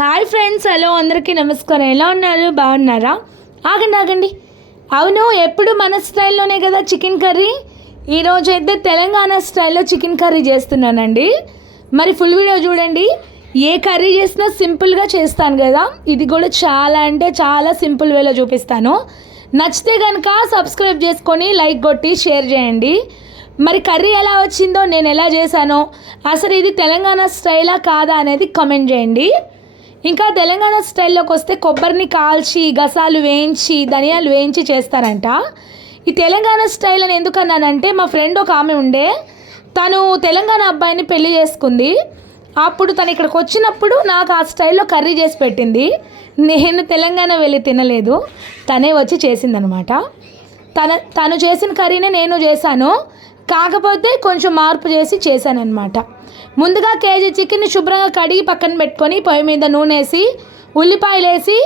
Hi friends hello అందరికీ నమస్కారం. ఎలా ఉన్నారు? బాగున్నారా? ఆగండి ఆగండి. అవును ఎప్పుడు మన స్టైల్లోనే కదా చికెన్ కర్రీ? ఈరోజు అయితే తెలంగాణ స్టైల్లో చికెన్ కర్రీ చేస్తున్నానండి. మరి ఫుల్ వీడియో చూడండి. ఏ కర్రీ చేసినా సింపుల్గా చేస్తాను కదా. ఇది కూడా చాలా అంటే చాలా సింపుల్ వేలో చూపిస్తాను. నచ్చితే కనుక సబ్స్క్రైబ్ చేసుకొని లైక్ కొట్టి షేర్ చేయండి. మరి కర్రీ ఎలా వచ్చిందో నేను ఎలా చేశానో అసలు ఇది తెలంగాణ స్టైలా కాదా అనేది కమెంట్ చేయండి. ఇంకా తెలంగాణ స్టైల్లోకి వస్తే కొబ్బరిని కాల్చి గసాలు వేయించి ధనియాలు వేయించి చేస్తారంట. ఈ తెలంగాణ స్టైల్ అని ఎందుకన్నానంటే మా ఫ్రెండ్ ఒక ఆమె ఉండే. తను తెలంగాణ అబ్బాయిని పెళ్ళి చేసుకుంది. అప్పుడు తను ఇక్కడికి వచ్చినప్పుడు నాకు ఆ స్టైల్లో కర్రీ చేసి పెట్టింది. నేను తెలంగాణ వెళ్ళి తినలేదు. తనే వచ్చి చేసిందనమాట. తన తను చేసిన కర్రీనే నేను చేశాను. కాకపోతే కొంచెం మార్పు చేసి చేశానన్నమాట ముందుగా కేజీ చికెన్ శుభ్రంగా కడిగి పక్కన పెట్టుకొని పొయ్యి మీద నూనె వేసి ఉల్లిపాయలు వేసి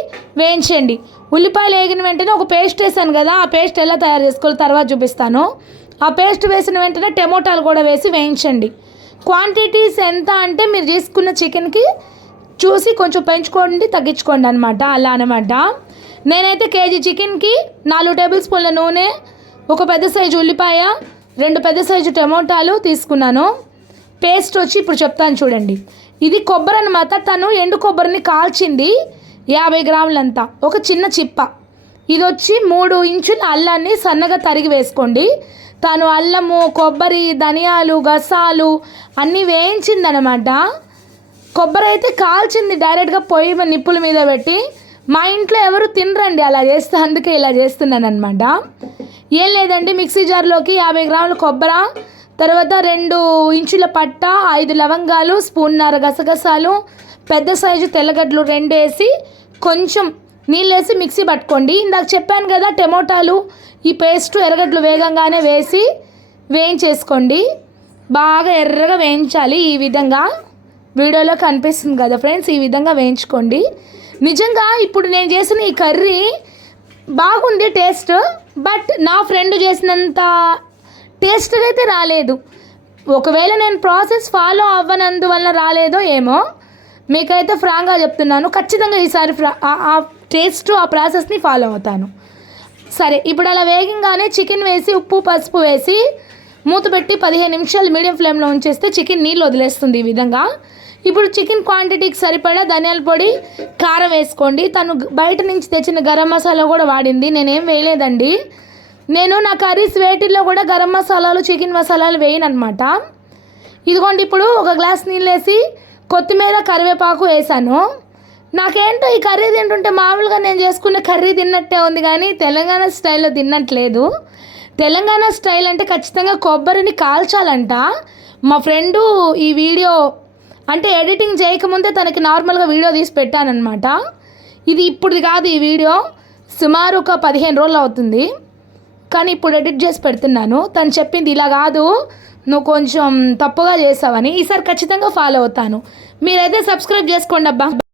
వేయించండి. ఉల్లిపాయలు వేగిన వెంటనే ఒక పేస్ట్ వేసాను కదా ఆ పేస్ట్ ఎలా తయారు చేసుకోవాలో తర్వాత చూపిస్తాను. ఆ పేస్ట్ వేసిన వెంటనే టమోటాలు కూడా వేసి వేయించండి. క్వాంటిటీస్ ఎంత అంటే మీరు తీసుకున్న చికెన్కి చూసి కొంచెం పెంచుకోండి తగ్గించుకోండి అనమాట అలా అనమాట నేనైతే కేజీ చికెన్కి నాలుగు టేబుల్ స్పూన్ల నూనె ఒక పెద్ద సైజు ఉల్లిపాయ రెండు పెద్ద సైజు టమోటాలు తీసుకున్నాను. పేస్ట్ వచ్చి ఇప్పుడు చెప్తాను చూడండి. ఇది కొబ్బరి అనమాట తను ఎండు కొబ్బరిని కాల్చింది యాభై గ్రాములంతా. ఒక చిన్న చిప్ప. ఇది వచ్చి మూడు ఇంచుల అల్లాన్ని సన్నగా తరిగి వేసుకోండి. తను అల్లము కొబ్బరి ధనియాలు గసాలు అన్నీ వేయించిందనమాట కొబ్బరి అయితే కాల్చింది డైరెక్ట్గా పొయ్యి నిప్పుల మీద పెట్టి. మా ఇంట్లో ఎవరు తినరండి అలా చేస్తే అందుకే ఇలా చేస్తున్నాను అనమాట ఏం లేదండి మిక్సీ జార్లోకి యాభై గ్రాముల కొబ్బరి తర్వాత రెండు ఇంచుల పట్ట ఐదు లవంగాలు స్పూన్నర గసగసాలు పెద్ద సైజు తెల్లగడ్డలు రెండు వేసి కొంచెం నీళ్ళు వేసి మిక్సీ పట్టుకోండి. ఇందాక చెప్పాను కదా టమోటాలు ఈ పేస్ట్ ఎర్రగడ్డలు వేగంగానే వేసి వేయించేసుకోండి. బాగా ఎర్రగా వేయించాలి ఈ విధంగా. వీడియోలో కనిపిస్తుంది కదా ఫ్రెండ్స్ ఈ విధంగా వేయించుకోండి. నిజంగా ఇప్పుడు నేను చేసిన ఈ కర్రీ బాగుంది టేస్ట్ బట్ నా ఫ్రెండ్ చేసినంత టేస్ట్ అయితే రాలేదు. ఒకవేళ నేను ప్రాసెస్ ఫాలో అవ్వనందువల్ల రాలేదో ఏమో మీకైతే ఫ్రాంక్గా చెప్తున్నాను. ఖచ్చితంగా ఈసారి ఫ్రా ఆ టేస్ట్ ఆ ప్రాసెస్ని ఫాలో అవుతాను. సరే ఇప్పుడు అలా వేగంగానే చికెన్ వేసి ఉప్పు పసుపు వేసి మూత పెట్టి పదిహేను నిమిషాలు మీడియం ఫ్లేమ్లో ఉంచేస్తే చికెన్ నీళ్ళు వదిలేస్తుంది ఈ విధంగా. ఇప్పుడు చికెన్ క్వాంటిటీకి సరిపడా ధనియాల పొడి కారం వేసుకోండి. తను బయట నుంచి తెచ్చిన గరం మసాలా కూడా వాడింది. నేనేం వేయలేదండి. నేను నా కర్రీస్ వేటిల్లో కూడా గరం మసాలాలు చికెన్ మసాలాలు వేయను అనమాట ఇదిగోండి ఇప్పుడు ఒక గ్లాస్ నీళ్ళు వేసి కొత్తిమీర కరివేపాకు వేసాను. నాకేంటో ఈ కర్రీ తింటుంటే మామూలుగా నేను చేసుకునే కర్రీ తిన్నట్టే ఉంది కానీ తెలంగాణ స్టైల్లో తిన్నట్లేదు. తెలంగాణ స్టైల్ అంటే ఖచ్చితంగా కొబ్బరిని కాల్చాలంట. మా ఫ్రెండు ఈ వీడియో అంటే ఎడిటింగ్ చేయకముందే తనకి నార్మల్గా వీడియో తీసి పెట్టానమాట ఇది ఇప్పుడు కాదు ఈ వీడియో. సుమారు ఒక పదిహేను రోజులు అవుతుంది. కానీ ఇప్పుడు ఎడిట్ చేసి పెడుతున్నాను. తను చెప్పింది ఇలా కాదు నువ్వు కొంచెం తప్పుగా చేసావని. ఈసారి ఖచ్చితంగా ఫాలో అవుతాను. మీరైతే సబ్స్క్రైబ్ చేసుకోండి అబ్బా.